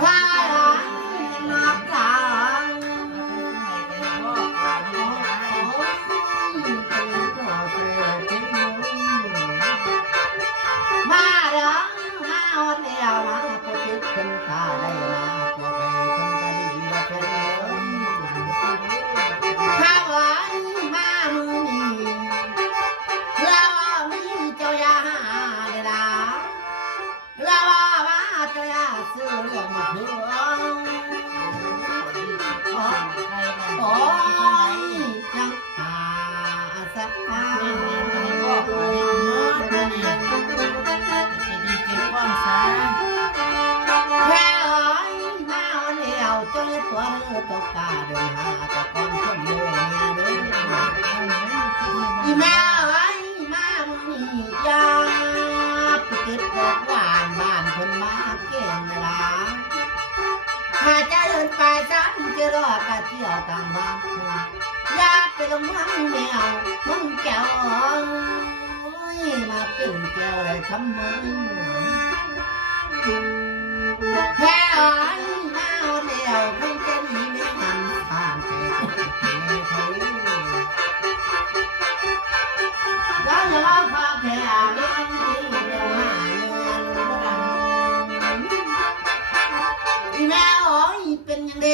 พานักลางมาดังมาอดเดียวมาพอคิดขึ้นตาได้มาพอไปคนก็ดีละคนข้าวหวานมามือนี้แล้วมีเจ้ายาเลยล่ะแล้วว่าเจ้ายาซื้อเรื่องมาเพื่อโอ้ยยังหาสักหาแม่เอ๋ยมาเลี้ยวจนตัวเรือตกกาเดินหาตะกอนคนเดินมาเดินอีแม่เอ๋ยมามึงนี่ยาไปเก็บดอกหวานบ้านคนมาเก่งนะล่ะถ้าจะเดินไปซ้ำจะรอดกะเที่ยวกลางบ้านยาไปลงมังแมวมังแก้วมาเป็นแก้วเลยทำมึงแค่อ้อยมาเดียวคงจะดีไม่มันทางไปไม่เคยแล้วอย่าว่าพาแค่เรื่องนี้เดียวหาเงินอีแม่อ้อยเป็นยังไง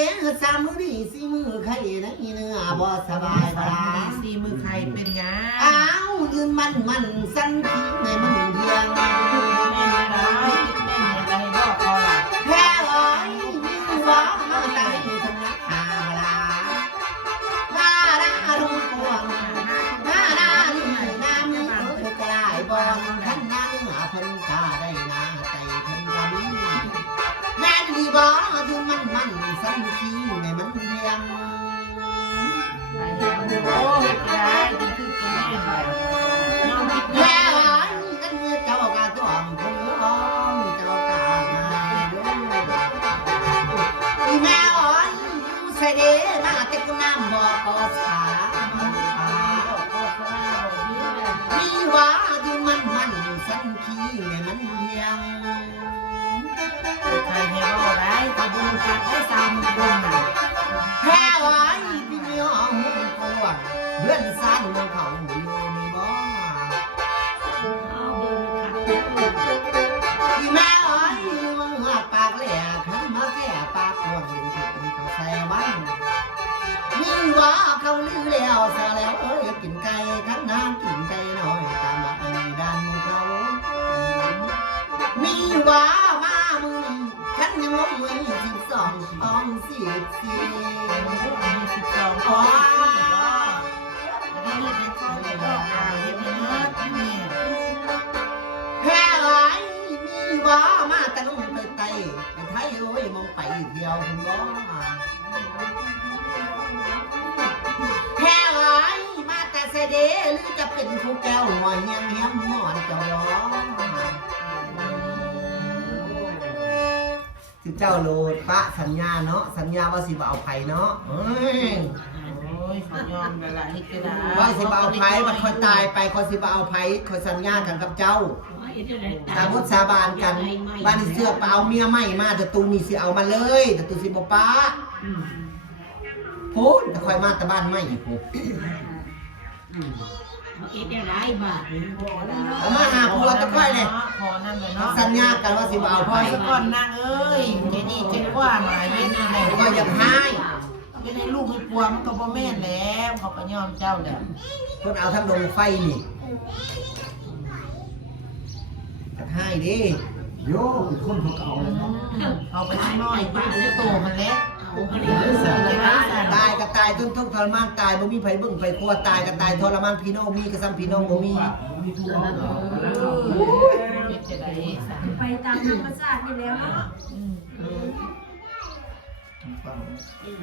สามมือดีสี่มือใครนะอีเนื้อบ่สบายตาสี่มือใครเป็นไงอ้าวยืนมันสั้นขี้ในมันเพียงแค่ร้อยมีว้ามาใจทำนักหาลามาดาลุงพวงมาดาลุงน้ำมีกลายบอลขันนั่งเพิ่นกาได้นาใจเพิ่นกามีแม่ดีบ่ยืนมันสั้นขี้ในมันเพียงโอ้ยได้ดีคือกินได้แค่ร้อยกันเมื่อเจ้ากาตัวเพิ่นร้องเจ้ากามาอีแม่อ้อยใส่เดมาแต่กูน้ำบ่อสามีว่าดูมันสันขี้ไงมันเพียงใครให้บ่ได้ตะบุญกันได้สามบุญแค่ไว้พี่มีห้องกวนเพื่อนสั้นมันเขาอยู่ในบ่อีแม่อ้อยมึงหักปากแหลกขันมาแก่ปากกวนเป็นเขาใส่บ้านมีว่าเขาลือแล้วซะแล้วเอ้ยกินไก่ขันน้ำกินไก่หน่อยตามมาอันนี้ด้านมึงเขามีว่ามามึงขันยังงง12 12 14อ๋อแค่ไหนมีว่ามาแต่ลงไปไต่แต่ไทยโอ้ยมองไปเดียวคุณบ่แค่ไหนมาแต่เสด็จหรือจะเป็นผู้แก้วหัวเฮียงเฮียมหมอนเจ้าล้อที่เจ้าโลดปะสัญญาเนาะสัญญาว่าสิบ่เอาไผเนาะโอ้ยขอยอมไปละที่กระดาษว่าสิบ่เอาไผมันคอยตายไปคอยสิบ่เอาไผคอยสัญญากันกับเจ้าตาพุทธสาบานกันบ้านนี้เสื้อไปเอาเมียใหม่มาแต่ตูนี่สิเอามาเลยแต่ตูสิบ่ป้าพูดแต่คอยมาแต่บ้านใหม่อีกพูเอามาหาผัวตะค่อยเลยสัญญากันว่าสิบ่เอาไผสักก่อนนางเอ้ยเจนี่เจนว่าหมายเย็นนี่แหละก็อยากให้เป็นให้ลูกให้ปัวมันก็บ่แม่นแล้วเขาก็ยอมเจ้าแล้วเพิ่นเอาทั้งดงไฟนี่ให้ดิโย่เป็นคนพวกเขาเอาไปข้างนอกไปโตมันเล็กตายก็ตายทุกทรมานตายบ่มีไผเบิ่งไผครัวตายก็ตายทรมานพี่น้องมีก็ซ้ำพี่น้องบ่มีไปตามธรรมชาตินี่แล้วเนาะ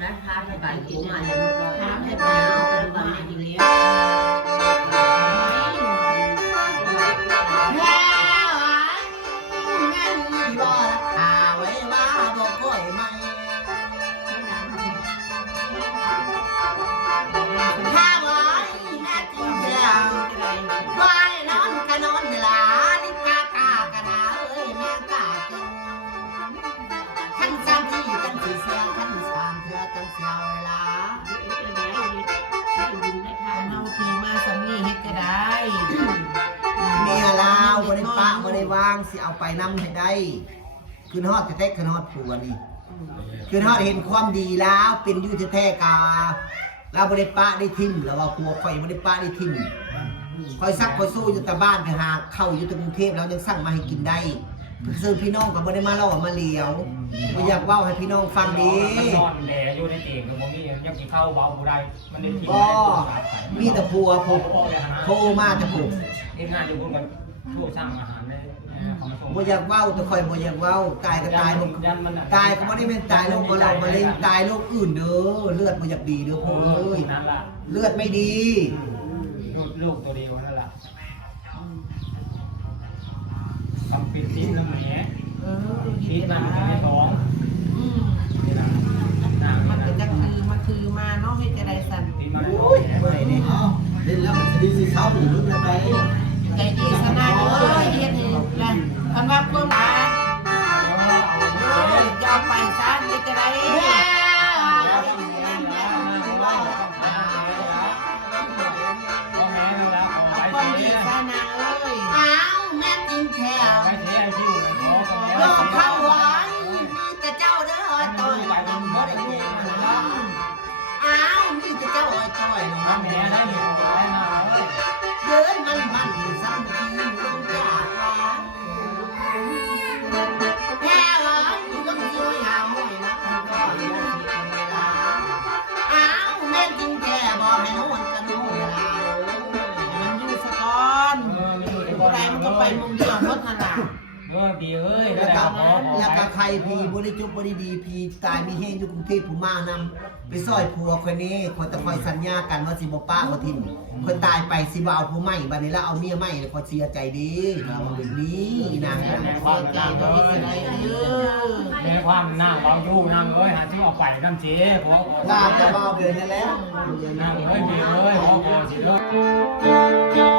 นะพาไปบ้านกินมาเลยพาไปบ้านเอาไปบ้านกินแล้วแม่แม่มีบ่ข่าวไว้ว่าบ่ค่อยมาถ้าบ่แม่จริงจังบ่นอนก็นอนหลานี่กากะนาเอ้ยแม่กากิน ได้วางสิเอาไปนำให้ได้คืนฮอดแท้ๆคืนฮอดผัวนี่คืนฮอดเห็นความดีแล้วเป็นอยู่แท้ๆกาเราบ่ได้ปะได้ทิ่มแล้วว่าผัวข่อยบ่ได้ปะได้ทิ่มข่อยซักข่อยสู้อยู่แต่บ้านไปหาเข้าอยู่แต่กรุงเทพแล้วยังสั่งมาให้กินได้ซึ่งพี่น้องก็บ่ได้มาล่อมาเหลียวบ่อยากเว้าให้พี่น้องฟังดี นอนแดอยู่ในเตียงก็บ่มียังสิเข้าเว้าบ่ได้มันได้กิน ก็มีแต่ผัวผมโทรมาแต่ผม ทีมงานอยู่คนกันผู้สร้างอาหารได้เขามาส่ง บ่อยากเว้าแต่ข่อยบ่อยากเว้าตายก็ตายลงตายก็บ่ได้เป็นตายลงบ่เราบ่เล่นตายโรคอื่นเด้อเลือดบ่อยากดีเด้อพ่อเอ้ย นั่นล่ะ เลือดไม่ดี ลูกตัวเดียวนั่นล่ะทำปิดทิ้งแล้วมันแหะ ดี ทิ้ง ห มั ลาน ไม่ ย ท้อง มันก็จะคือมาเนาะให้จะได้สั่น ทิ้งมัน โอ้ยเมื่อยนี่เล่นแล้วมันจะดีสิเช้าหรือไป ใจดีสนานเลยเฮ็ดนี่แหละคันว่าพวกหลานจะเอาไปซะนี่จะได้ พ่อแม่แล้วเอาไว้ ความดี ที่ สนานเอ้ย อ้าวแม่จริงแท้ ไว้ที่ไอ้ที่อยู่ในท้องก็ เลิก แม่ เข้าหวานมีแต่เจ้าเด้อต่อยบ่ได้อยู่อ้าวมีแต่เจ้าต่อย ทำแม่ได้เหนียวได้หนาเลย เดินมันซ้ำทีลงจากหวานแพ้หวานต้องช่วยหาหอยนะก็อย่าเสียเวลาอ้าวแม่จริงแท้บอกให้นอนกันโน่นเวลา มันอยู่สะก้อนผู้ใดมันก็ไปมุมเดียวหมดนั่นล่ะ ดีเอ้ย แล้ว แล้ว ก็ใครพีบริจุบบริดีพีตายมีแห้งอยู่กรุงเทพผมมานำไปซอยผัวคนนี้คนตะคอยสัญญากันว่าสิบ่ป้าบ่ทิ่มคนตายไปสิบ่เอาผู้ใหม่บัดนี้แล้วเอาเมียใหม่เลยเขาเสียใจดีเราแบบนี้นะ แม่ความนั่งเลยแม่ความนั่งเราอยู่นั่งเลยหาที่ออกไปน้ำเจ๊เพราะ ลาบจะเบาเดือนนี้แล้ว นั่งเลยมีเลยเพราะพอสิเลย